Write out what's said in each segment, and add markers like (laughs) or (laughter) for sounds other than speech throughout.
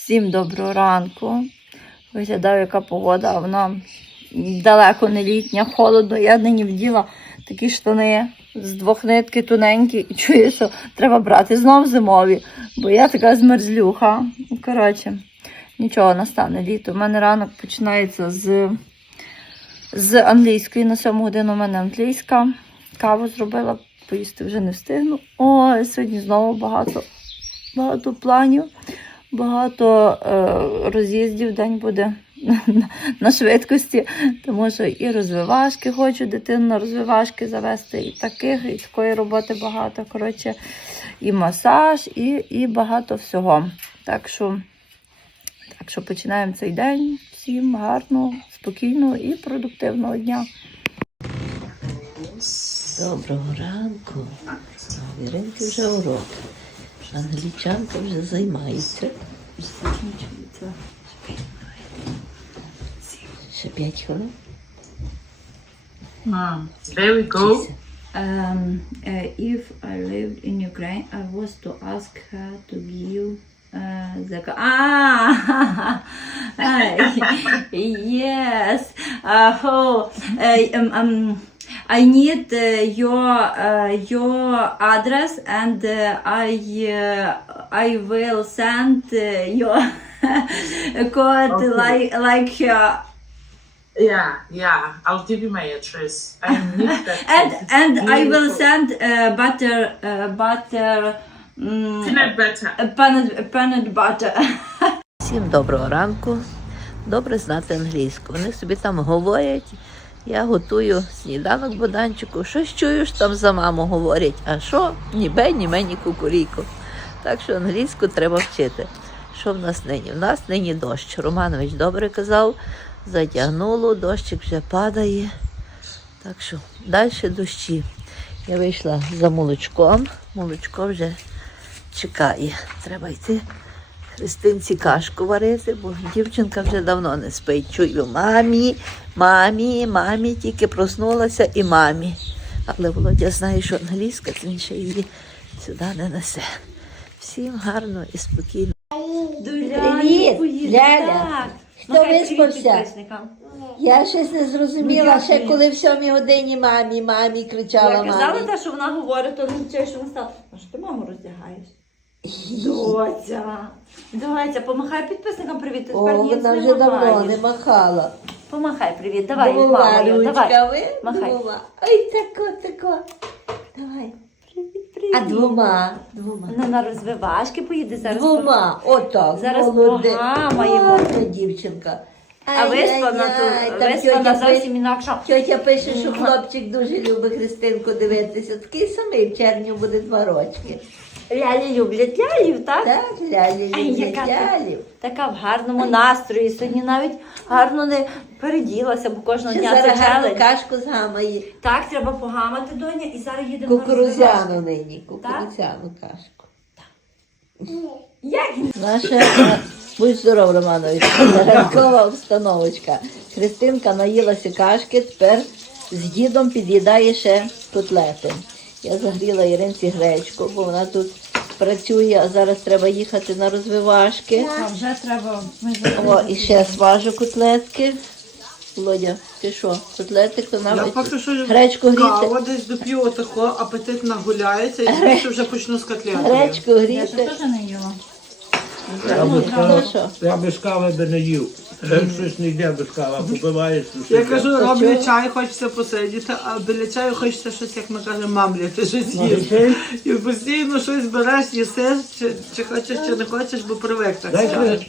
Всім доброго ранку. Виглядаю, яка погода, а вона далеко не літня, холодно. Я нині вділа такі штани з двох нитки тоненькі і чую, що треба брати знов зимові, бо я така змерзлюха. Коротше, нічого настане літо. У мене ранок починається з, з англійської. На 7 годину у мене англійська. Каву зробила, поїсти вже не встигну. Ой, сьогодні знову багато, багато планів, багато е, роз'їздів. День буде на, швидкості, тому що і розвивашки хочу дитину розвивашки завести, і таких, і такої роботи багато. Коротше, і масаж, і, і багато всього. Так що, так що починаємо цей день. Всім гарного, спокійного і продуктивного дня. Доброго ранку. А вже урок. Англічанка вже займається. Ще п'ять хвилин. Ah, there we go. Um, uh, if I lived in Ukraine, I was to ask her to give uh, the (laughs) ca- ah (laughs) yes. Uh, oh, uh, um, um, I need uh, your uh, your address and uh, I uh, I will send uh, your code Okay. like like. Uh, Yeah, yeah. I'll give you my address. I need that. and It's and I will send uh, butter uh, butter um, peanut butter. peanut peanut butter. Всім доброго ранку. Добре знати англійську. Вони собі там говорять. Я готую сніданок Боданчику. Щось чуєш, там за маму говорять. А що? Ні бе, ні ме, ні кукуріку. Так що англійську треба вчити. Що в нас нині? В нас нині дощ. Романович добре казав, затягнуло, дощик вже падає. Так що далі дощі. Я вийшла за молочком. Молочко вже чекає. Треба йти Христинці кашку варити, бо дівчинка вже давно не спить. Чую мамі, мамі, мамі, тільки проснулася і мамі. Але Володя знає, що англійська, то він ще її сюди не несе. Всім гарно і спокійно. Привіт, Ляля. Хто виспався? Я щось не зрозуміла, Ну, ще ні? коли в сьомій годині мамі, мамі кричала Я казала мамі. що вона говорить, то не що вона стала. А що ти маму роздягаєш? Доця. Доця, помахай підписникам привіт. Ти О, тепер ніц вона не вже давно махаєш. не махала. Помахай привіт, давай, Двома мамою, давай. ручками. Махай. Двома. Ой, тако, тако. Давай. Привіт, привіт. А двома. Двома. Вона на розвивашки поїде зараз. Двома. Отак. Зараз молодець. погамаємо. Гарна дівчинка. А то там виспана тьотя пише- зовсім інакша. Тьотя пише, що хлопчик дуже любить Христинку дивитися. Такий самий в червні буде два рочки. Лялі люблять лялів, так? Так, лялі Ай, люблять яка ти- лялів. Така в гарному настрої. Сьогодні навіть гарно не переділася, бо кожного Ще дня зараз це гарну челендж. кашку з гамаї. Так, треба погамати, доня, і зараз їдемо на Кукурудзяну розвивашки. нині, кукурудзяну кашку. Наша, е, будь здоров, Романович, ранкова обстановочка. Христинка наїлася кашки, тепер з дідом під'їдає ще котлети. Я загріла Іринці гречку, бо вона тут працює, а зараз треба їхати на розвивашки. А вже треба. Ми О, і ще смажу котлетки. Володя, ти що, котлетик, то Я поки що гречку гріти. каву десь доп'ю отако, апетит нагуляється і більше вже почну з котлетами. Гречку Я ще теж не їла. Я без кави би не їв. Щось не йде без кави, побиваєш. то Я кажу, роблю чай, хочеться посидіти, а біля чаю хочеться щось, як ми кажемо, мамляти, щось їсти. І постійно щось береш, їсиш, чи, чи хочеш, чи не хочеш, бо привик так сказати.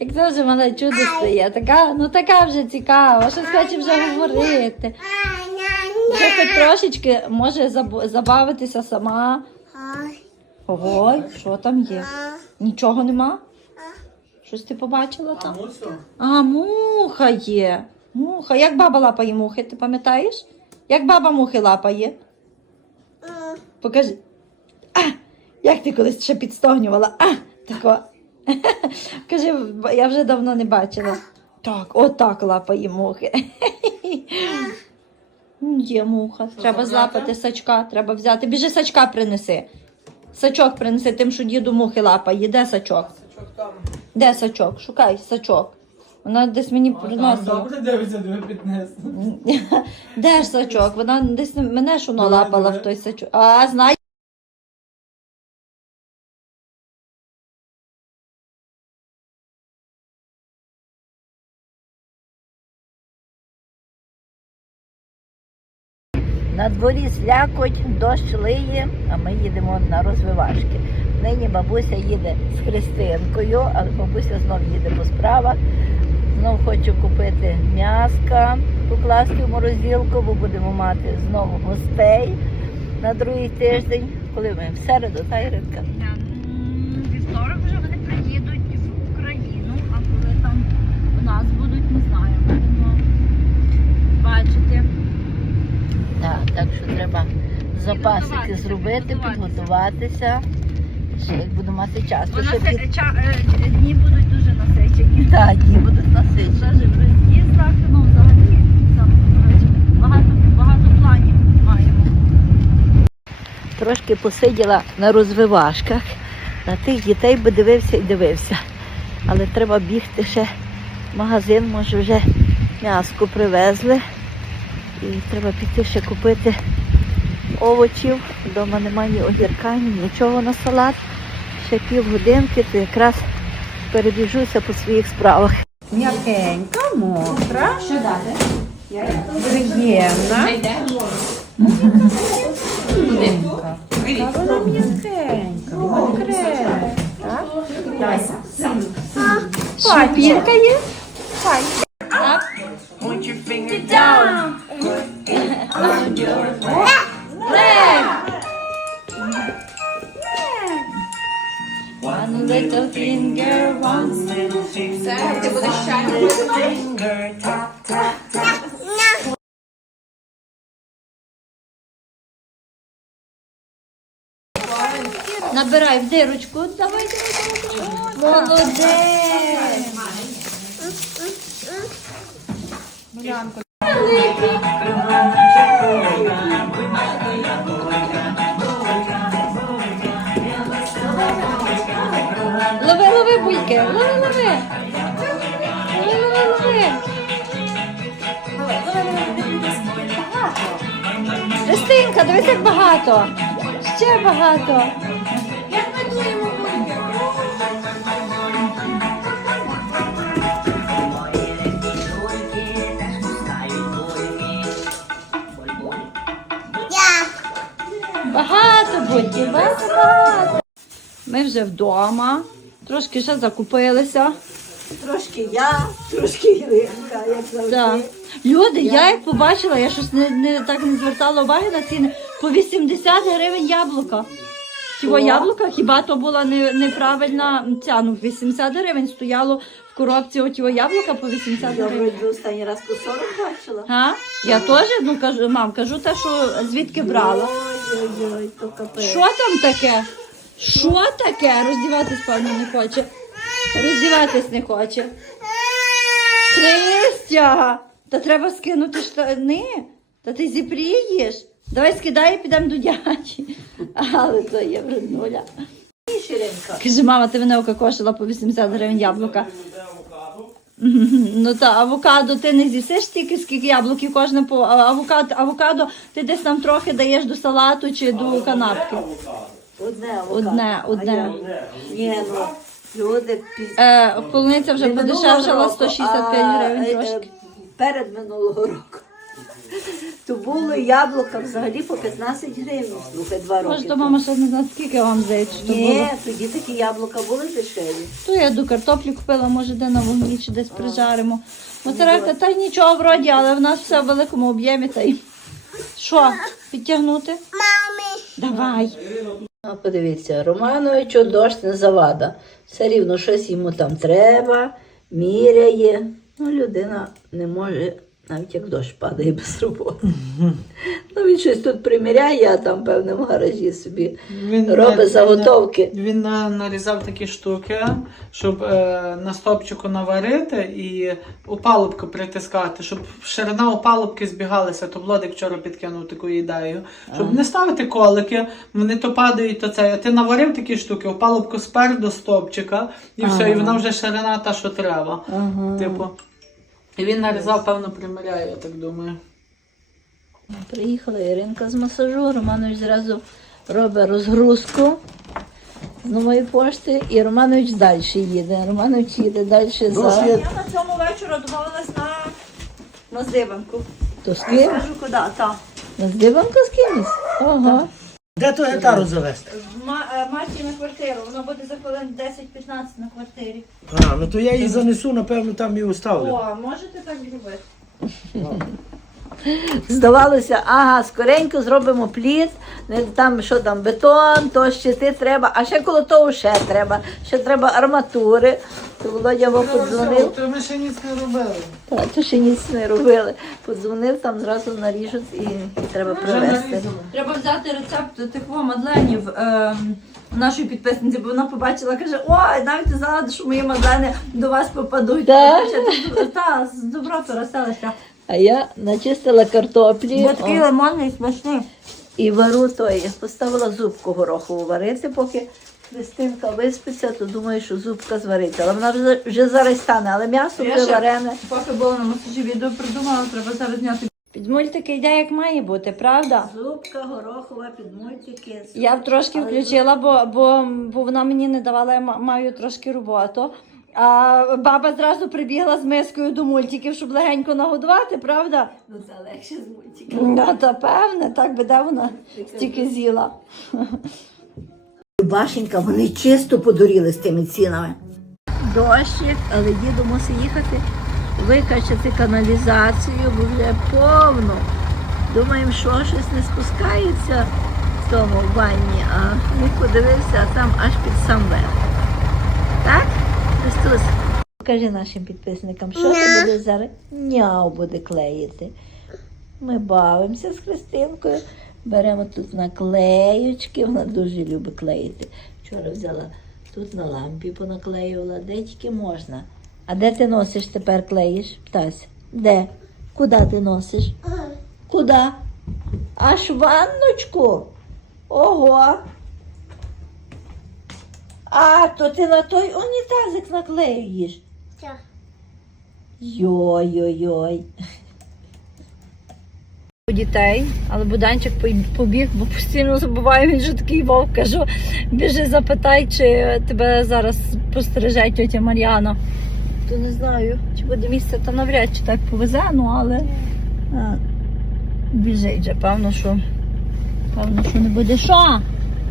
Як дуже мене чудо стає, така, ну така вже цікава, щось хоче вже говорити. Вже хоч трошечки може забавитися сама. Ой, що там є? Нічого нема? Щось ти побачила там? А, муха є. Муха. Як баба лапає мухи, ти пам'ятаєш? Як баба мухи лапає? Покажи. А, як ти колись ще підстогнювала? А, тако. (laughs) Кажи, я вже давно не бачила. Так, отак лапає мухи. (laughs) Є муха. Треба злапати сачка, треба взяти. Біжи сачка принеси. Сачок принеси, тим, що діду мухи лапає. Де сачок? Де сачок? Шукай сачок. Вона десь мені приносила. Добре дивиться, диви піднесли. (laughs) Де ж сачок? Вона десь мене ж воно лапала в той сачок. А, знаю. Дворі слякоть, дощ лиє, а ми їдемо на розвивашки. Нині бабуся їде з Христинкою, але бабуся знов їде по справах. Знов хочу купити м'яска, покласти в морозилку, бо будемо мати знову гостей на другий тиждень, коли ми в середу, та Іринка. Вівторок вже вони приїдуть в Україну, а коли там у нас будуть, не знаю, будемо бачити. Так, так що треба запасики зробити, підготуватися. Ще як буду мати час, ще це, під... ча, е, дні будуть дуже насичені. Так, дні будуть насичені. Даже в роз'їздах, ну взагалі там коротше, багато, багато планів маємо. Трошки посиділа на розвивашках. На тих дітей би дивився і дивився. Але треба бігти ще в магазин, може вже м'яско привезли. І треба піти ще купити овочів. Вдома немає ні огірка, ні нічого на салат. Ще півгодинки, то якраз перебіжуся по своїх справах. М'якенька, мокра, Що далі? приємна. Та вона м'якенька, мокренька. Шпірка є? One Набирай в дирочку. Давай, давай, давай. Молодець. Лови, лови, бульки. Лови, лови. Лови, лови, лови. Христинка, дивись, як багато. Ще багато. Багато Ми вже вдома, трошки ще закупилися. Трошки я, трошки Іринка, як завжди. Да. Люди, я як побачила, я щось не, не так не звертала уваги на ціни. По 80 гривень яблука. Хіба яблука? Хіба то була не, неправильна ця? Ну, 80 гривень стояло в коробці отього яблука по 80 Я гривень. вроді останній раз по 40 бачила. Га? Я теж ну кажу, мам, кажу те, що звідки брала. Ой-ой-ой, то капець. Що там таке? Що таке? Роздіватись, певно, не хоче. Роздіватись не хоче. Христя! Та треба скинути штани. Та ти зіпрієш. Давай скидай і підемо до дяді. Але то є вреднуля. Каже, мама, ти мене ококошила по 80 гривень яблука. Ну та авокадо ти не з'їсиш стільки, скільки яблук і кожне по авокадо, авокадо ти десь там трохи даєш до салату чи до канапки. Одне, авокадо. Одне, одне. Ні, ну, люди під... Е, полуниця вже минулого подешевшала року, 165 а, гривень е, трошки. Перед минулого року. То було яблука взагалі по 15 гривень. Слухай, два роки. Може, то мама ще не знає, скільки вам здається, що Ні, було. тоді такі яблука були дешеві. То я до картоплі купила, може, де на вогні чи десь прижаримо. Моцарелька, та й нічого вроді, але в нас все в великому об'ємі. Та й... Що, підтягнути? Мамі! Давай. Подивіться, Романовичу дощ не завада. Все рівно щось йому там треба, міряє. Ну, людина не може Навіть як дощ падає без роботи. Ну, він щось тут приміряє, а там, певне, в гаражі собі Він робить е, заготовки. Він на- нарізав такі штуки, щоб е, на стопчику наварити і опалубку притискати, щоб ширина опалубки збігалася. То Владик вчора підкинув таку ідею. Щоб не ставити колики, вони то падають, то це. А ти наварив такі штуки, опалубку спер до стопчика, і все, і вона вже ширина та, що треба. Типу. І він нарізав, певно, приміряє, я так думаю. Приїхала Іринка з масажу, Романович зразу робить розгрузку з нової пошти, і Романович далі їде. Романович їде далі за Я на цьому вечору домовилась на, на здиванку. То з ким? Кажу, куди? На здиванку з кимось? Ага. Де ту гітару завести? Ма- Марті на квартиру. Вона буде за хвилин 10-15 на квартирі. А, ну то я її занесу, напевно, там і оставлю. О, можете так зробити? (laughs) Здавалося, ага, скоренько зробимо пліт, не там що там, бетон, то щити треба, а ще коло того ще треба. Ще треба арматури. То Володя його подзвонив. То ми ще ніц не робили. Так, то ще ніц не робили. Подзвонив, там зразу наріжуть і, і треба привезти. Треба взяти рецепт тих во мадленів е, нашої підписниці, бо вона побачила, каже, ой, навіть знала, що мої мадлени до вас попадуть. Так? Так, з доброту розселися. А я начистила картоплі Бо такий о, лимонний смачний. і вару той. Поставила зубку горохову варити, поки Христинка виспиться, то думаю, що зубка звариться. Але вона вже, вже зараз стане, але м'ясо Я вже варене. Поки було на масажі відео придумала, треба зараз зняти. Під мультики йде як має бути, правда? Зубка горохова під мультики. Я б трошки включила, бо, бо, бо вона мені не давала, я маю трошки роботу. А баба зразу прибігла з мискою до мультиків, щоб легенько нагодувати, правда? Ну це легше з мультиків. Ну, та певне, так би де вона стільки з'їла. Башенька, вони чисто подуріли з тими цінами. Дощик, але діду мусить їхати викачати каналізацію, бо вже повно. Думаємо, що щось не спускається в тому в ванні, а ми подивився, а там аж під сам верх. Так? Христос? Покажи нашим підписникам, що ти будеш зараз? Няу буде клеїти. Ми бавимося з Христинкою, беремо тут наклеючки, вона дуже любить клеїти. Вчора взяла тут на лампі понаклеювала, де тільки можна. А де ти носиш тепер клеїш? Птась? Де? Куди ти носиш? Куди? Аж в ванночку? Ого. А, то ти на той унітазик наклеюєш? Так. Йой-йой-йой. Дітей, але Буданчик побіг, бо постійно забуває, він же такий вовк. Кажу, біжи запитай, чи тебе зараз постереже тетя Мар'яна. То не знаю, чи буде місце, та навряд чи так повезе, ну але а, біжить же, певно, що певно, що не буде. Що?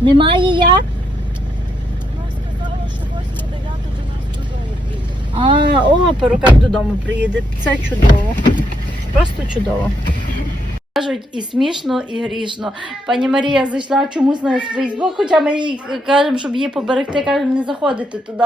Немає як? А, о, перукар додому приїде. Це чудово. Просто чудово. Кажуть і смішно, і грішно. Пані Марія зайшла чомусь на Фейсбук, хоча ми їй кажемо, щоб її поберегти, кажемо, не заходити туди.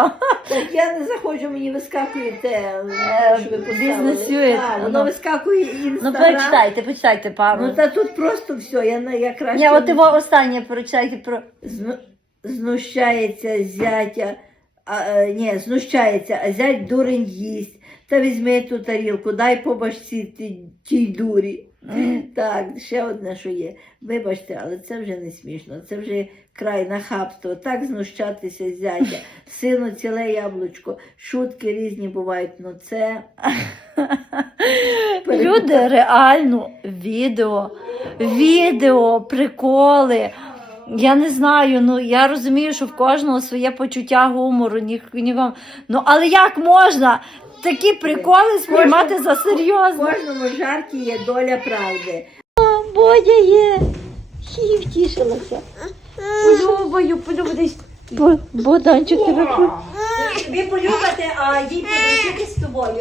Так я не заходжу, мені вискакує те, Е, що ви поставили. Ну. Воно вискакує Ну, інстаграм. почитайте, почитайте пару. Ну та тут просто все, я, на- я краще Ні, от його останнє прочитайте про. Зну- знущається зятя, а, е, ні, знущається, а зять дурень їсть. Та візьми ту тарілку, дай по башці тій дурі. (clears throat) Так, ще одне, що є. Вибачте, але це вже не смішно. Це вже край нахабство. Так знущатися з зятя. (clears throat) Сину ціле яблучко. Шутки різні бувають, ну це. (clears throat) Люди реально відео, відео, приколи. Я не знаю, ну я розумію, що в кожного своє почуття гумору, ні, нікому. Ну але як можна такі приколи сприймати за В серйозно? кожному жарті є доля правди. Бодя є. Хі, втішилася. Полюбаю, полюбатись. Боданчик тебе про. Тобі полюбити, а їй подружитись з тобою.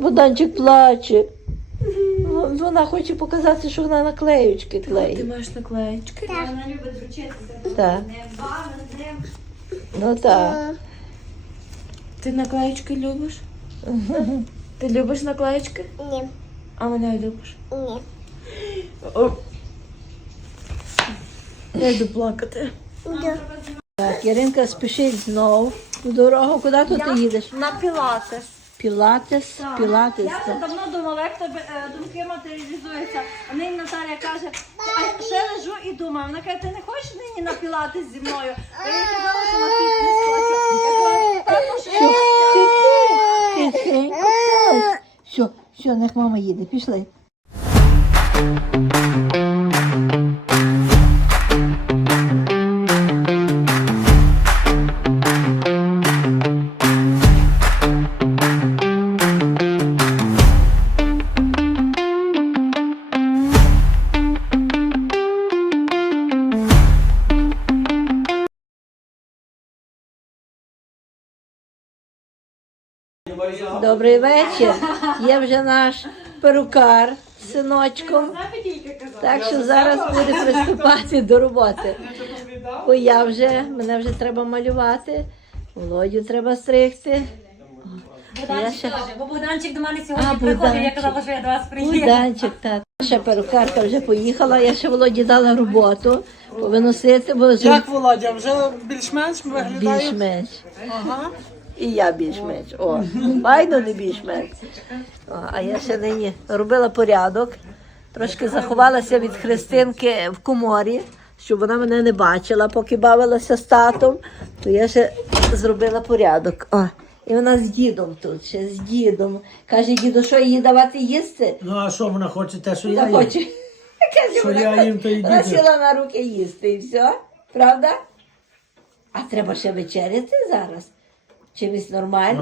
Боданчик плаче. Вона хоче показати, що вона наклеючки клеїть. маєш наклеєчки? Вона любить дружитися. Так. Не. Ну так. Ти наклеєчки любиш? Ти любиш наклеєчки? Ні. А мене любиш? Ні. Я йду плакати. Так, Яринка спішить знову у дорогу. Куди тут ти їдеш? На пілатес. Пілатес, пілатес. Я вже давно думала, як тебе е, думки матеріалізуються. А нині Наталя каже, а ще лежу і думаю. Вона каже, ти не хочеш нині на пілатес зі мною? А я їй казала, що на фітнес хочу. Я кажу, «Певно, що я Тихенько. Все, нех мама їде, пішли. Добрий вечір. Є вже наш перукар з синочком. Так що зараз буде приступати до роботи. Бо я вже, мене вже треба малювати. Володю треба стригти. Я ще... Бо Богданчик до мене А, сьогодні приходив, я казала, що я до вас приїду. Буданчик, так. Ще перукарка вже поїхала, я ще Володі дала роботу повиносити, бо вже Як Володя, вже більш-менш виглядає? більш-менш. І я більш-менш. О, файно не більш-менш. О, а я ще нині робила порядок. Трошки заховалася від Христинки в коморі, щоб вона мене не бачила, поки бавилася з татом, то я ще зробила порядок. О, і вона з дідом тут, ще з дідом. Каже, діду, що їй давати їсти? Ну а що вона хоче те, що я їм? хоче. (laughs) Каже, Що вона, я їм, то і вона сіла на руки їсти і все, правда? А треба ще вечеряти зараз. Чимось нормально.